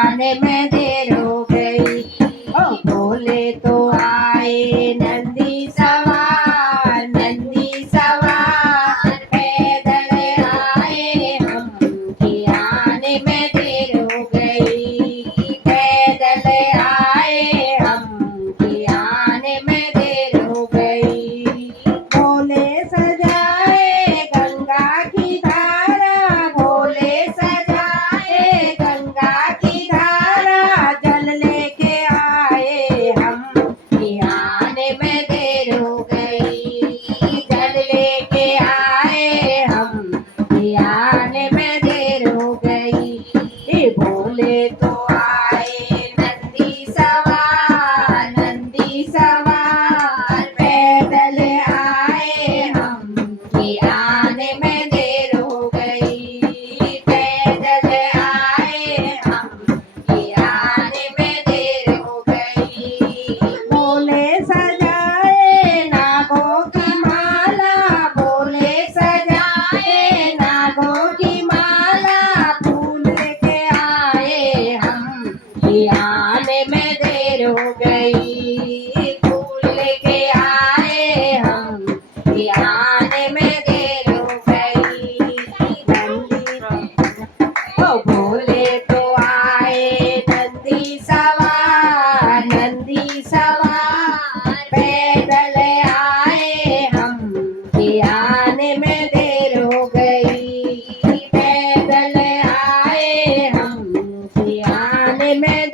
आने में देर हो गई। ओ बोले तो आए नंदी सवार, नंदी सवार पैदल आए हम कि आने में देर हो गई। पैदल आए हम कि आने में देर हो गई। भोले सजाए गंगा की धारा, भोले सजाए गंगा की धारा, जल लेके आए हम कि आने में देर हो गई। जल लेके आए हम कि आने में देर हो गई। भोले तो आए नंदी सवार, नंदी सवार पैदल आए हम कि आने में देर हो गई। पैदल आए हम कि आने में देर हो गई। भोले सजाए नागों की माला, भोले सजाए नागों की माला, फूल लेके आए हम कि आने में देर हो गई। फूल लेके आए हम कि आने में देर हो गई। ओ भोले तो आए नंदी सवार, नंदी सवार पैदल आए हम कि आने में देर हो गई। पैदल आए हम कि आने में